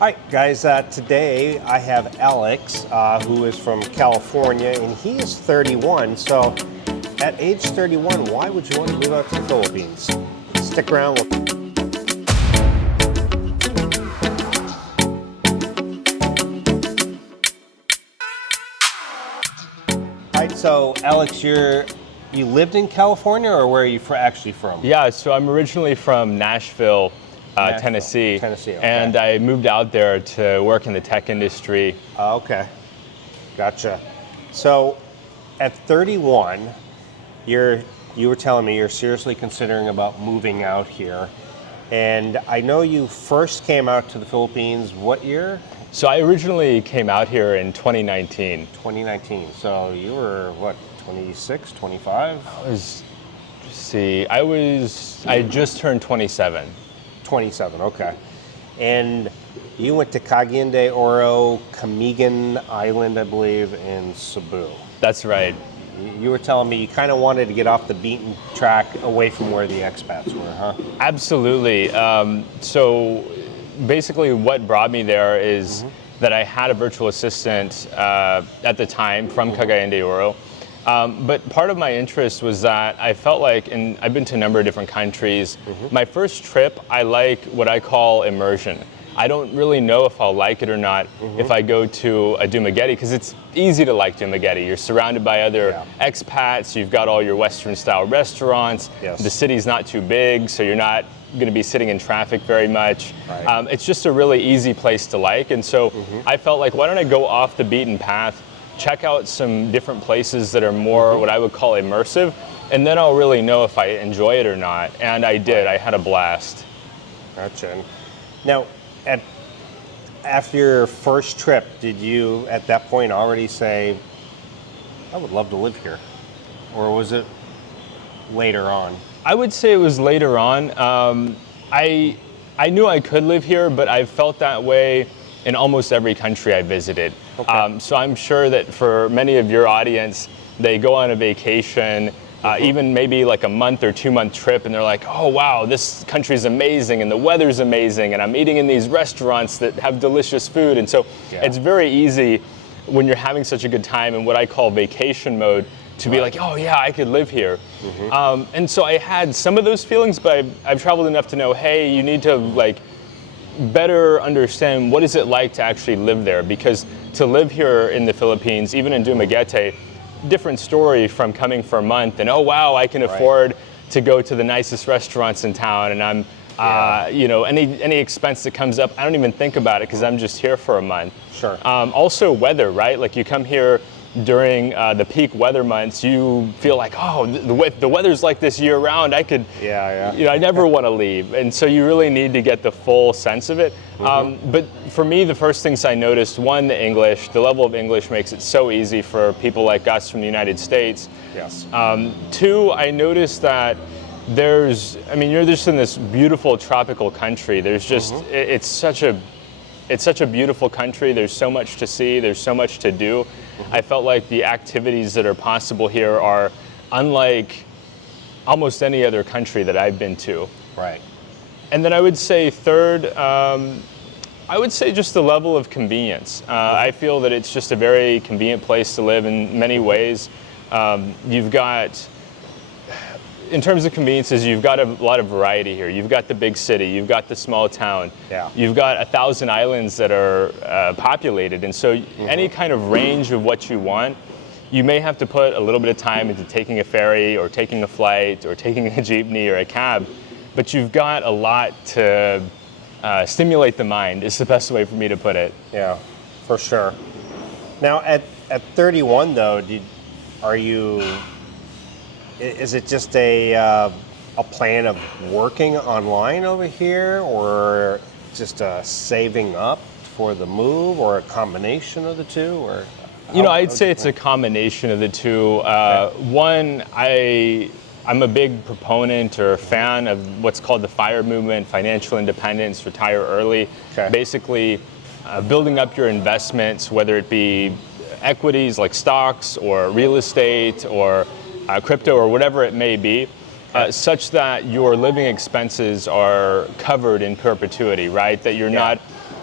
All right, guys, today I have Alex, who is from California, and he is 31. So at age 31, why would you want to move out to the Philippines? Stick around. All right, so Alex, you lived in California, or where are you actually from? Yeah, so I'm originally from Nashville, Tennessee. Okay. And I moved out there to work in the tech industry. Okay, gotcha. So at 31, you were telling me you're seriously considering about moving out here. And I know you first came out to the Philippines, what year? So I originally came out here in 2019. 2019. So you were, what, 26, 25? I just turned 27. 27, okay. And you went to Cagayan de Oro, Camigan Island, I believe, in Cebu. That's right. You were telling me you kind of wanted to get off the beaten track away from where the expats were, huh? Absolutely. So basically what brought me there is that I had a virtual assistant at the time from Cagayan de Oro. But part of my interest was that I felt like, and I've been to a number of different countries, my first trip, I like what I call immersion. I don't really know if I'll like it or not if I go to a Dumaguete, because it's easy to like Dumaguete. You're surrounded by other expats, you've got all your Western style restaurants, the city's not too big, so you're not going to be sitting in traffic very much. Right. It's just a really easy place to like, and so I felt like, why don't I go off the beaten path, check out some different places that are more what I would call immersive, and then I'll really know if I enjoy it or not. And I did. I had a blast. Gotcha. Now, after your first trip, did you at that point already say, I would love to live here? Or was it later on? I would say it was later on. I knew I could live here, but I felt that way in almost every country I visited. Okay. So I'm sure that for many of your audience, they go on a vacation, even maybe like a month or 2 month trip, and they're like, oh wow, this country's amazing and the weather's amazing and I'm eating in these restaurants that have delicious food. And so it's very easy when you're having such a good time in what I call vacation mode to be like, oh yeah, I could live here. And so I had some of those feelings, but I've traveled enough to know, hey, you need to better understand what is it like to actually live there, because to live here in the Philippines, even in Dumaguete, different story from coming for a month and, oh wow, I can afford to go to the nicest restaurants in town, and I'm any expense that comes up, I don't even think about it because I'm just here for a month. Sure. Also weather, right? Like you come here during the peak weather months, you feel like, oh, the weather's like this year round. I could, I never want to leave. And so you really need to get the full sense of it. But for me, the first things I noticed, one, the level of English makes it so easy for people like us from the United States. Yes. Two, I noticed that you're just in this beautiful tropical country. There's just, it's such a beautiful country. There's so much to see. There's so much to do. I felt like the activities that are possible here are unlike almost any other country that I've been to. Right. And then I would say third, just the level of convenience. I feel that it's just a very convenient place to live in many ways. You've got, in terms of conveniences, you've got a lot of variety here. You've got the big city, you've got the small town, you've got 1,000 islands that are populated, and so any kind of range of what you want, you may have to put a little bit of time into taking a ferry or taking a flight or taking a jeepney or a cab, but you've got a lot to stimulate the mind, is the best way for me to put it. Yeah, for sure. Now at 31 though, is it just a plan of working online over here, or just saving up for the move, or a combination of the two? Or I'd say it's a combination of the two. One, I'm a big proponent or fan of what's called the FIRE movement, financial independence, retire early. Okay. Basically, building up your investments, whether it be equities like stocks or real estate or crypto or whatever it may be, such that your living expenses are covered in perpetuity, right? That you're not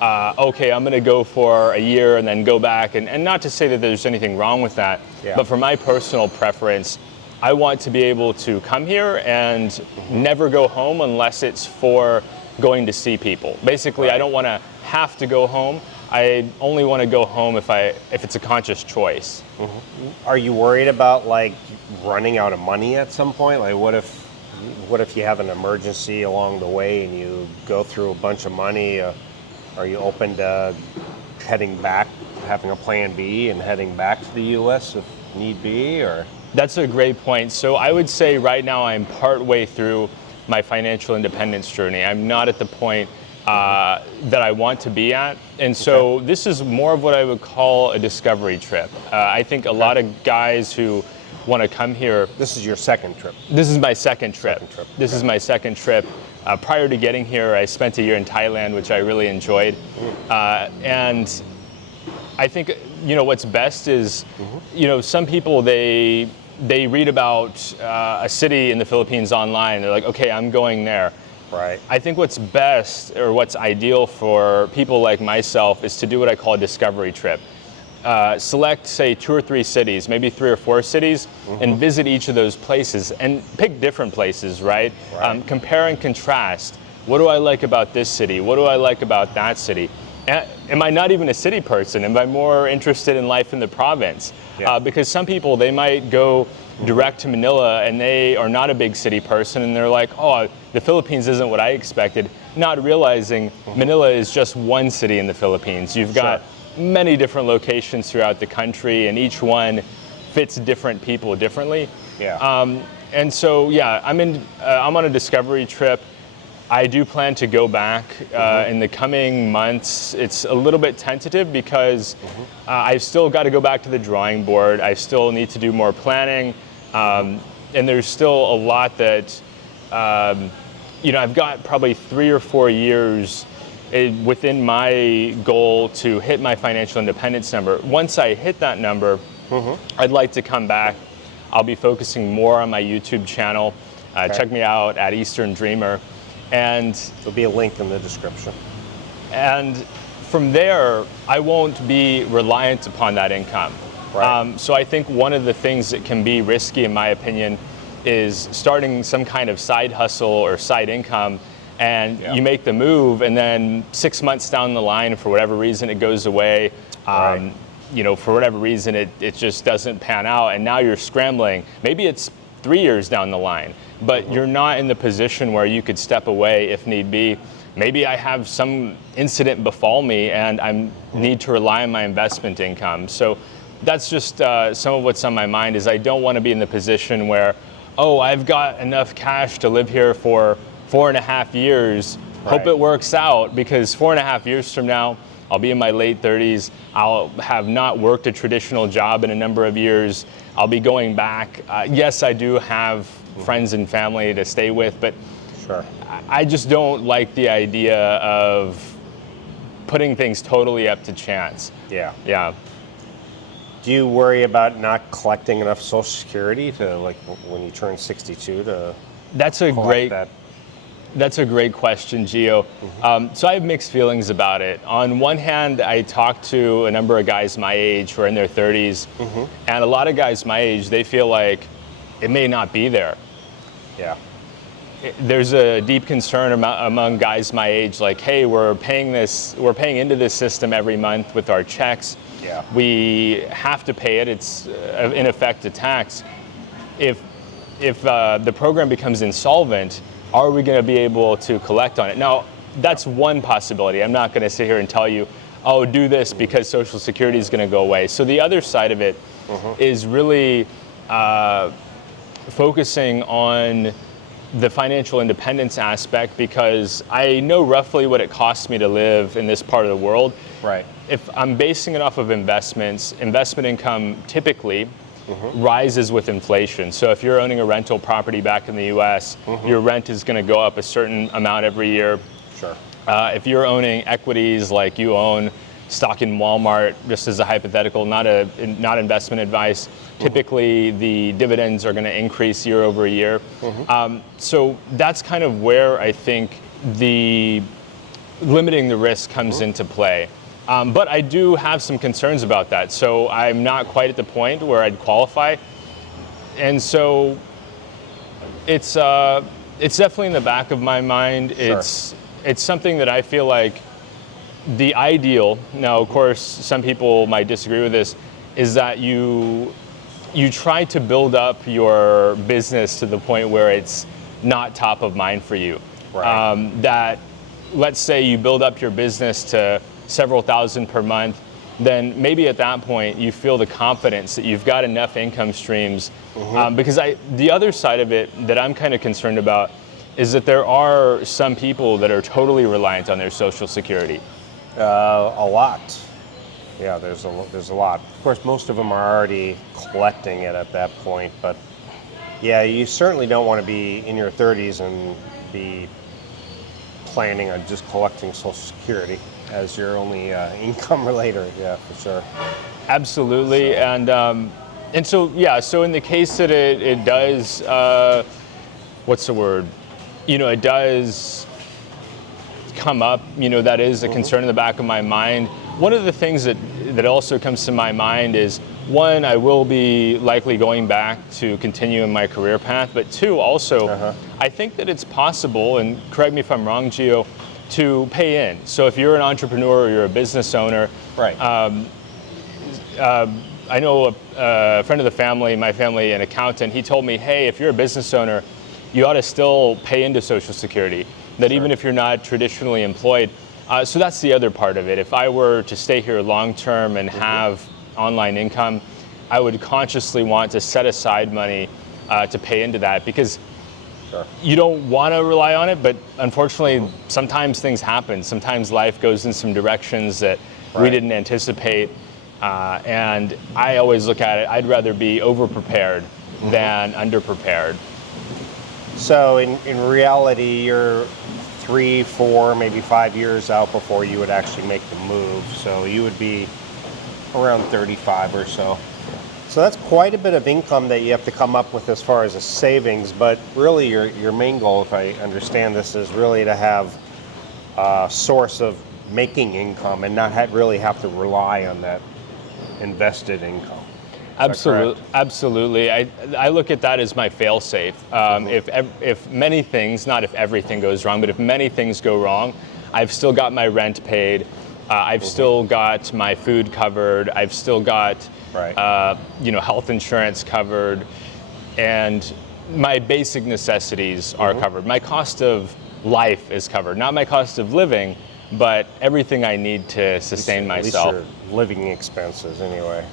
okay, I'm going to go for a year and then go back. And not to say that there's anything wrong with that, but for my personal preference, I want to be able to come here and never go home unless it's for going to see people. Basically, I don't want to have to go home. I only want to go home if it's a conscious choice. Are you worried about like running out of money at some point? Like what if you have an emergency along the way and you go through a bunch of money? Are you open to heading back, having a plan B and heading back to the US if need be, or? That's a great point. So I would say right now I'm partway through my financial independence journey. I'm not at the point that I want to be at. And so this is more of what I would call a discovery trip. I think a lot of guys who want to come here. This is your second trip? This is my second trip. This is my second trip. Prior to getting here, I spent a year in Thailand, which I really enjoyed. And I think, what's best is, some people, they read about a city in the Philippines online. They're like, okay, I'm going there. Right. I think what's best or what's ideal for people like myself is to do what I call a discovery trip. Select, say, 2 or 3 cities, maybe 3 or 4 cities, and visit each of those places and pick different places, right? Compare and contrast. What do I like about this city? What do I like about that city? Am I not even a city person? Am I more interested in life in the province? Because some people, they might go direct to Manila and they are not a big city person and they're like, oh, the Philippines isn't what I expected, not realizing Manila is just one city in the Philippines. You've got many different locations throughout the country and each one fits different people differently. And so, I'm on a discovery trip. I do plan to go back in the coming months. It's a little bit tentative because I've still got to go back to the drawing board. I still need to do more planning. And there's still a lot that, I've got probably 3 or 4 years within my goal to hit my financial independence number. Once I hit that number, I'd like to come back. I'll be focusing more on my YouTube channel. Check me out at Eastern Dreamer. And there'll be a link in the description. And from there, I won't be reliant upon that income. So I think one of the things that can be risky, in my opinion, is starting some kind of side hustle or side income, and you make the move, and then 6 months down the line, for whatever reason, it goes away. For whatever reason, it just doesn't pan out, and now you're scrambling. Maybe it's 3 years down the line, but you're not in the position where you could step away if need be. Maybe I have some incident befall me and I need to rely on my investment income. So that's just some of what's on my mind. Is I don't want to be in the position where, oh, I've got enough cash to live here for 4.5 years. Hope it works out, because 4.5 years from now, I'll be in my late 30s. I'll have not worked a traditional job in a number of years. I'll be going back. Yes, I do have friends and family to stay with, but I just don't like the idea of putting things totally up to chance. Do you worry about not collecting enough Social Security to, like, when you turn 62 to That's a great question, Gio. So I have mixed feelings about it. On one hand, I talk to a number of guys my age who are in their 30s, and a lot of guys my age, they feel like it may not be there. There's a deep concern among guys my age, like, hey, we're paying into this system every month with our checks. We have to pay it. It's in effect a tax. If the program becomes insolvent, are we going to be able to collect on it? Now, that's one possibility. I'm not going to sit here and tell you, oh, do this because Social Security is going to go away. So the other side of it is really focusing on the financial independence aspect, because I know roughly what it costs me to live in this part of the world. If I'm basing it off of investments, investment income typically rises with inflation. So if you're owning a rental property back in the US, your rent is going to go up a certain amount every year. If you're owning equities, like you own stock in Walmart, just as a hypothetical, not investment advice, typically the dividends are going to increase year over year. So that's kind of where I think the limiting the risk comes into play. But I do have some concerns about that. So I'm not quite at the point where I'd qualify. And so it's definitely in the back of my mind. Sure. It's something that I feel like the ideal, now of course some people might disagree with this, is that you try to build up your business to the point where it's not top of mind for you. Right. That, let's say you build up your business to several thousand per month, then maybe at that point you feel the confidence that you've got enough income streams. Because the other side of it that I'm kind of concerned about is that there are some people that are totally reliant on their Social Security. A lot. Yeah, there's a lot. Of course, most of them are already collecting it at that point, but yeah, you certainly don't want to be in your 30s and be planning on just collecting Social Security as your only income related. Yeah, for sure. Absolutely, and so yeah, so in the case that it does, what's the word? It does come up. That is a concern in the back of my mind. One of the things that also comes to my mind is, one, I will be likely going back to continue in my career path, but two, also, I think that it's possible, and correct me if I'm wrong, Gio, to pay in. So if you're an entrepreneur or you're a business owner, Right. I know a friend of the family, my family, an accountant, he told me, hey, if you're a business owner, you ought to still pay into Social Security, that even if you're not traditionally employed. So that's the other part of it. If I were to stay here long term and have online income, I would consciously want to set aside money to pay into that, because you don't want to rely on it, but unfortunately sometimes things happen. Sometimes life goes in some directions that we didn't anticipate. And I always look at it, I'd rather be over-prepared than under-prepared. So in reality, you're 3, 4, maybe 5 years out before you would actually make the move. So you would be around 35 or so. So that's quite a bit of income that you have to come up with as far as a savings. But really your main goal, if I understand this, is really to have a source of making income and not really have to rely on that invested income. Absolutely. I look at that as my fail-safe. If many things, not if everything goes wrong, but if many things go wrong, I've still got my rent paid. I've still got my food covered. I've still got health insurance covered, and my basic necessities are covered. My cost of life is covered, not my cost of living, but everything I need to sustain myself. At least your living expenses, anyway.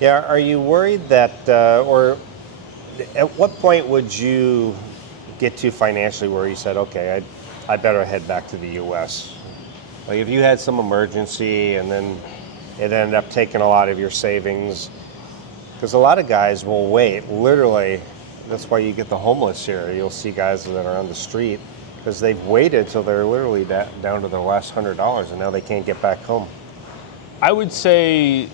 Yeah, are you worried that, or at what point would you get to financially where you said, okay, I better head back to the U.S.? Like if you had some emergency and then it ended up taking a lot of your savings, because a lot of guys will wait, literally, that's why you get the homeless here. You'll see guys that are on the street because they've waited till they're literally down to their last $100 and now they can't get back home. I would say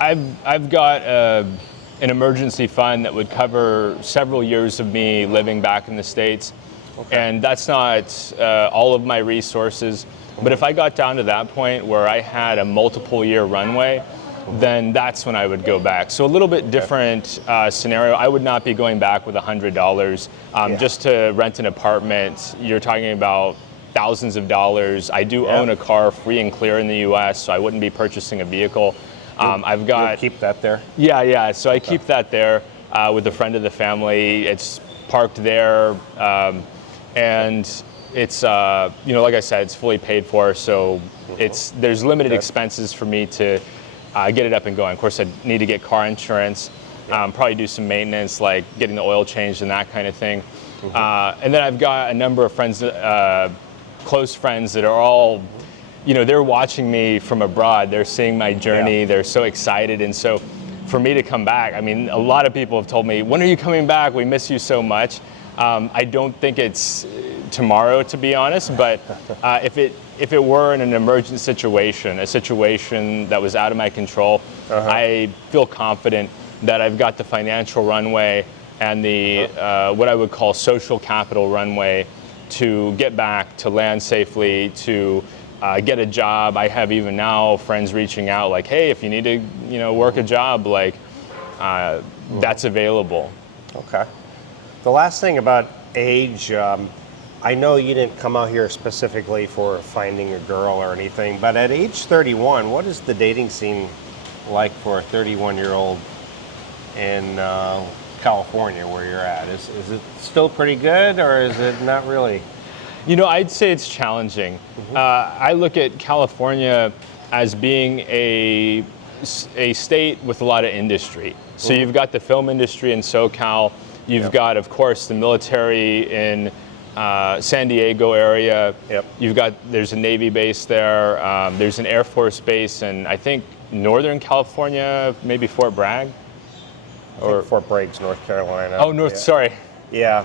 I've got an emergency fund that would cover several years of me living back in the States. And that's not all of my resources. But if I got down to that point where I had a multiple year runway, then that's when I would go back. So a little bit different scenario. I would not be going back with $100 just to rent an apartment. You're talking about thousands of dollars. I do own a car free and clear in the U.S., so I wouldn't be purchasing a vehicle. I've got. You'll keep that there? Yeah. So I keep that there with a friend of the family. It's parked there, and it's like I said, it's fully paid for. So there's limited expenses for me to get it up and going. Of course, I need to get car insurance, probably do some maintenance like getting the oil changed and that kind of thing. And then I've got a number of friends, close friends that are all. They're watching me from abroad. They're seeing my journey. They're so excited. And so for me to come back, I mean, a lot of people have told me, when are you coming back? We miss you so much. I don't think it's tomorrow, to be honest, but if it were in an emergent situation, a situation that was out of my control, I feel confident that I've got the financial runway and the what I would call social capital runway to get back, to land safely, to get a job. I have even now friends reaching out like, hey, if you need to, work a job, like that's available. Okay. The last thing about age, I know you didn't come out here specifically for finding a girl or anything, but at age 31, what is the dating scene like for a 31-year-old in California where you're at? Is it still pretty good, or is it not really? I'd say it's challenging. I look at California as being a state with a lot of industry. So you've got the film industry in SoCal. You've got, of course, the military in San Diego area. There's a Navy base there. There's an Air Force base in, I think, Northern California, maybe Fort Bragg. Or Fort Bragg's, North Carolina. Oh, sorry. Yeah.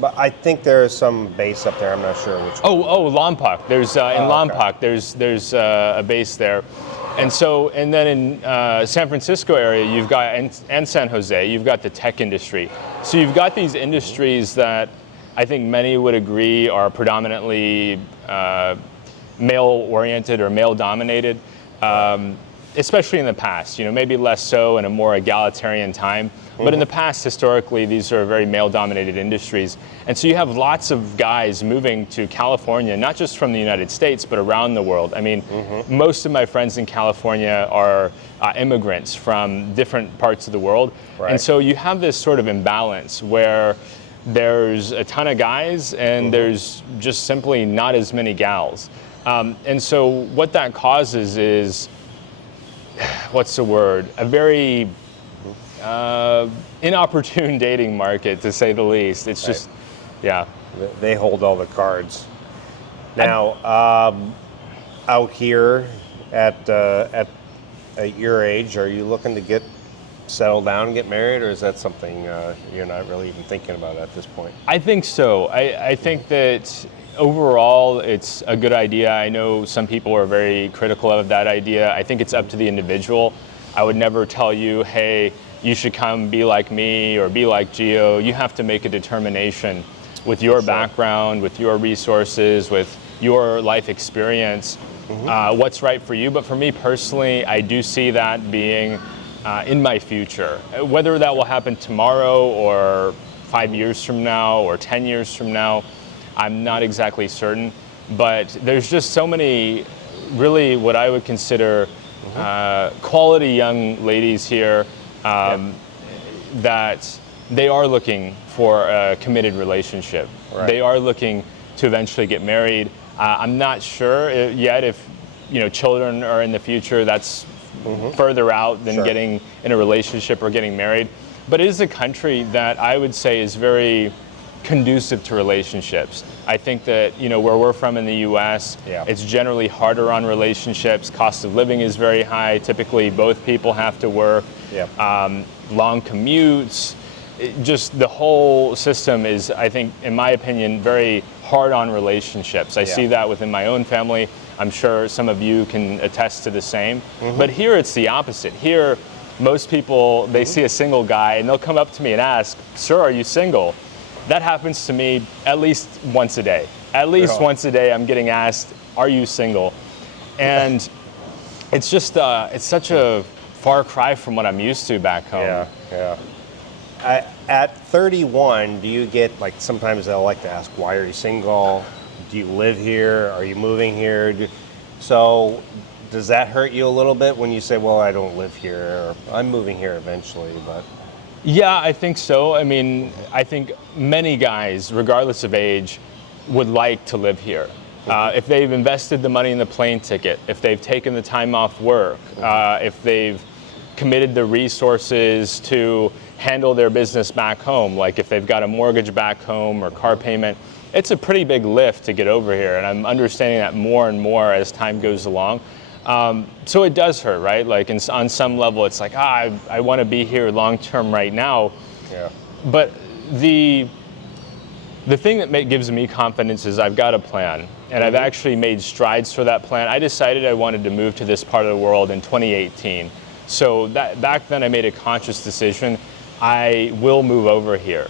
But I think there is some base up there. I'm not sure which one. Lompoc. There's in Lompoc. There's a base there, and then in San Francisco area you've got and San Jose you've got the tech industry. So you've got these industries that I think many would agree are predominantly male-oriented or male-dominated, especially in the past. Maybe less so in a more egalitarian time. But in the past, historically, these are very male-dominated industries. And so you have lots of guys moving to California, not just from the United States, but around the world. I mean, most of my friends in California are immigrants from different parts of the world. Right. And so you have this sort of imbalance where there's a ton of guys and there's just simply not as many gals. And so what that causes is, what's the word? A very inopportune dating market, to say the least. It's just, yeah. They hold all the cards. Now, out here at your age, are you looking to get settled down and get married, or is that something you're not really even thinking about at this point? I think so. I think that overall it's a good idea. I know some people are very critical of that idea. I think it's up to the individual. I would never tell you, hey, you should come be like me or be like Gio. You have to make a determination with your background, with your resources, with your life experience, what's right for you. But for me personally, I do see that being in my future. Whether that will happen tomorrow or 5 years from now or 10 years from now, I'm not exactly certain. But there's just so many really what I would consider quality young ladies here that they are looking for a committed relationship. Right. They are looking to eventually get married. I'm not sure yet if children are in the future. That's further out than getting in a relationship or getting married. But it is a country that I would say is very conducive to relationships. I think that where we're from in the U.S., it's generally harder on relationships. Cost of living is very high. Typically, both people have to work. Long commutes. Just the whole system is, I think, in my opinion, very hard on relationships. I see that within my own family. I'm sure some of you can attest to the same. But here it's the opposite. Here, most people, they see a single guy and they'll come up to me and ask, "Sir, are you single?" That happens to me at least once a day. At least once a day I'm getting asked, "Are you single?" And it's just, it's such a far cry from what I'm used to back home. At 31, do you get, like, sometimes they'll like to ask, why are you single? Do you live here? Are you moving here? So does that hurt you a little bit when you say, well, I don't live here, or I'm moving here eventually, but... Yeah, I think so. I mean, I think many guys, regardless of age, would like to live here. If they've invested the money in the plane ticket, if they've taken the time off work, if they've committed the resources to handle their business back home, like if they've got a mortgage back home or car payment, it's a pretty big lift to get over here. And I'm understanding that more and more as time goes along. So it does hurt, right? Like on some level, it's like, I want to be here long term right now. But the thing that gives me confidence is I've got a plan, and I've actually made strides for that plan. I decided I wanted to move to this part of the world in 2018. So back then I made a conscious decision. I will move over here.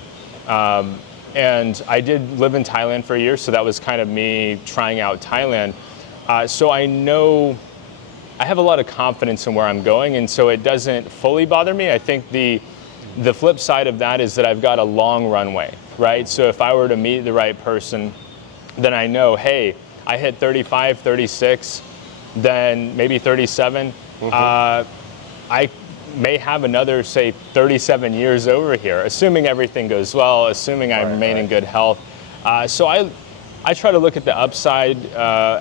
And I did live in Thailand for a year, so that was kind of me trying out Thailand. So I know I have a lot of confidence in where I'm going, and so it doesn't fully bother me. I think the flip side of that is that I've got a long runway, right? So if I were to meet the right person, then I know, hey, I hit 35, 36, then maybe 37. I may have another, say, 37 years over here, assuming everything goes well, assuming I remain in good health. So I try to look at the upside.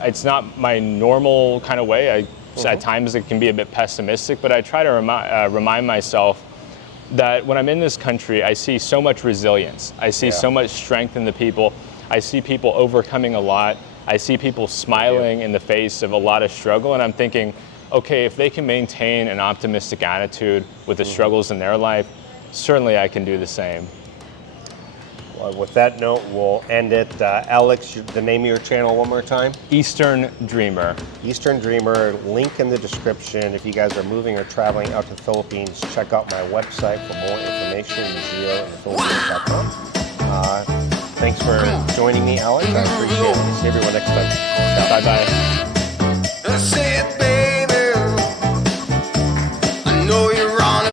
It's not my normal kind of way. At times it can be a bit pessimistic, but I try to remind myself that when I'm in this country, I see so much resilience. I see so much strength in the people. I see people overcoming a lot. I see people smiling in the face of a lot of struggle, and I'm thinking, okay, if they can maintain an optimistic attitude with the struggles in their life, certainly I can do the same. Well, with that note, we'll end it. Alex, the name of your channel one more time? Eastern Dreamer. Eastern Dreamer, link in the description. If you guys are moving or traveling out to the Philippines, check out my website for more information, geointhephilippines.com. Thanks for joining me, Alex. I appreciate it. See everyone next time. Bye-bye.